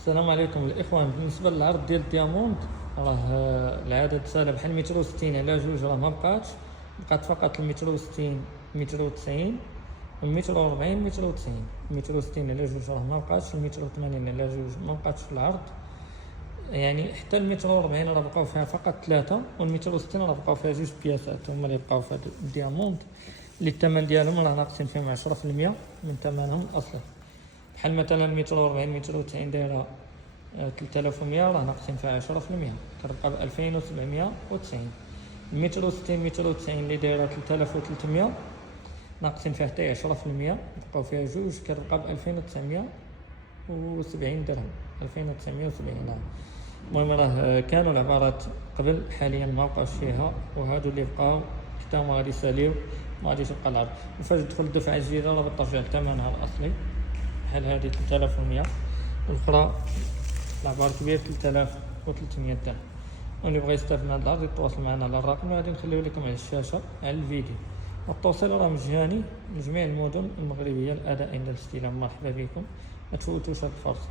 السلام عليكم الإخوان. بالنسبة للعرض ديال الدياموند، راه العدد سالب بحال 160 على جوج، راه ما بقات، بقات فقط 160 190 140 190. 160 على جوج راه ما بقاتش، 180 على جوج ما بقاتش في العرض، يعني حتى 140 راه بقاو فيها فقط ثلاثة، و 160 راه بقاو فيها جوج بياسات هما اللي بقاو في هاد الدياموند، اللي الثمن ديالهم راه ناقصين فيهم 10% من ثمنهم الأصلي. بحال مثلا 140 190 دايره 3100، راه ناقصين فيها 10%، كتبقى ب 2790. 160 190 اللي دايره 3300 ناقصين فيها حتى 10%، بقاو فيها جوج، كتبقى ب 2970 درهم. 2970. المهم راه كانوا العبارات قبل، حاليا ما بقاوش فيها، وهادو اللي بقاو حتى هما غادي يساليو، ما غاديش يبقى العرض. وفاش تدخل الدفعه الجديده راه غترجع ثمنها الاصلي، بحال هادي 3100، والاخرى العبار كبير 3300 درهم. واللي بغى يستافد من هذا العرض يتواصل معنا على الرقم اللي غادي نخليه لكم على الشاشه على الفيديو. والتوصيل راه مجاني لجميع المدن المغربيه الآن عند الاستلام. مرحبا بكم، ما تفوتوش هذه الفرصه.